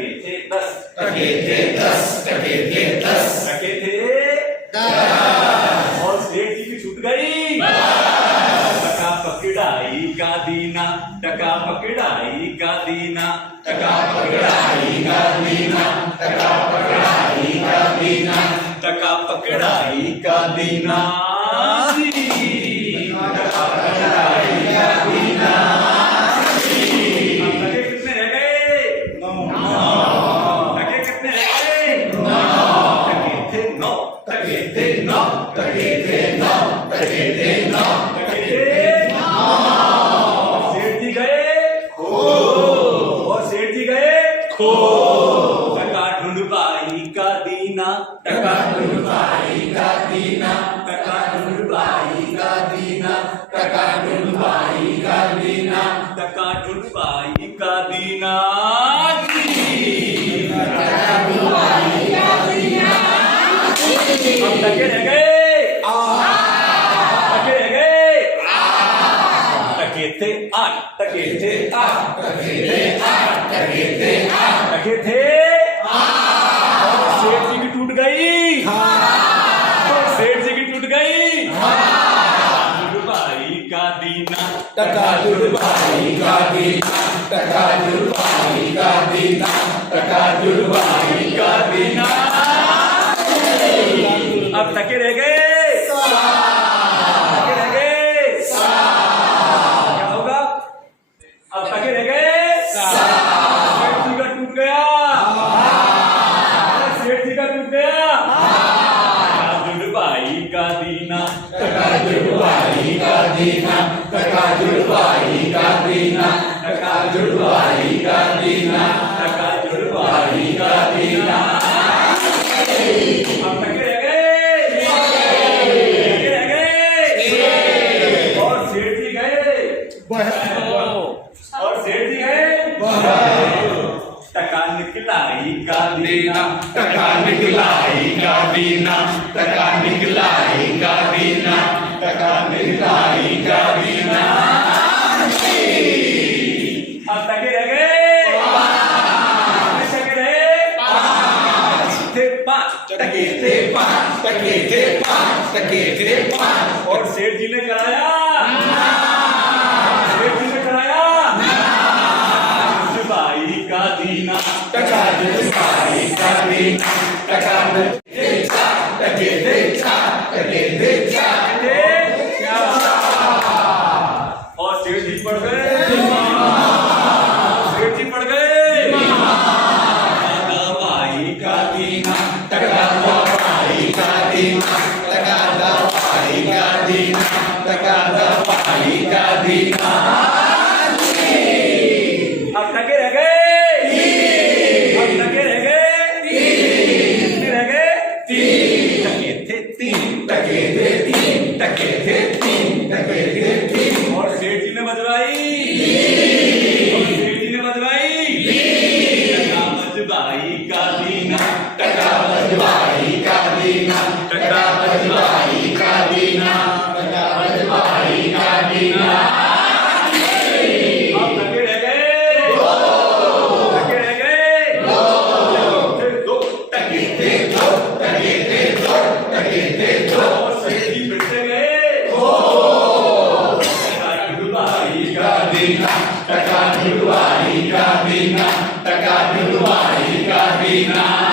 टके थे 10 टके थे 10 टके थे 10 टके थे 10 और सेठ जी की छूट गई टका पकड़ाई का दीना टका पकड़ाई का दीना टका पकड़ाई का दीना टका पकड़ाई का दीना टका पकड़ाई का दीना टका पकड़ाई का दीना टके कितने रह गए 9 टके कितने रह गए 9 टके थे 9 टके थे 9 टके थे 9 टके थे 9 सेठ जी गए और सेठ जी गए खो टका ढूंढबाई का दीना टका ढूंढबाई का दीना टका ढूंढबाई का दीना टका ढूंढबाई का दीना टका ढूंढबाई का दीना टका ढूंढबाई का दीना अब टके रह गए टके रह गए टके थे 8 टके थे 8 टके थे 8 टके थे 8 टके थे और सेठ जी की टूट गई सेठ जी की टूट गई ढूंढबाई का दीना टका ढूंढबाई का दीना टका ढूंढबाई का दीना टका ढूंढबाई का दीना अब टके रह गए टके रह गए क्या होगा अब टके रह गए सेठ जी का टूट गया सेठ जी का टूट गया ढूंढबाई का दीना टका ढूंढबाई का दीना टका ढूंढबाई का दीना टका ढूंढबाई का दीना टका ढूंढबाई का दीना अब टके रह गए टके रह गए और सेठ जी गए और सेठ जी गए टका निकलाई का दीना टका निकलाई का दीना टका निकलाई का दीना टका निकलाई का दीना अब टके रह गए टके रहे थे 5 टके थे 5 टके थे 5 टके थे 5 और सेठ जी ने कराया सेठ जी ने कराया ढूंढबाई का दीना टका ढूंढबाई का दीना टका टके थे 4 टके थे 4 और सेठ जी पड़ गए सेठ जी पड़ गए दवाई का दीना टका दवाई का दीना टका दवाई का दीना टका दवाई का दीना अब टके रह गए अब टके रह गए कितने रह गए 3 टके थे 3 टके थे 3 टके थे 3 टके थे 3 और सेठ जी ने बजवाई और सेठ जी ने बजवाई टका बजवाई का दीना टका बजवाई का दीना टका बजवाई का दीना टका बजवाई का दीना अब टके रह गए टके रह गए 2 टके थे 2 टके थे 2 टके थे 2 और सेठ जी फिर से गए टका ढूंढबाई का दीना टका ढूंढबाई का दीना टका ढूंढबाई का दीना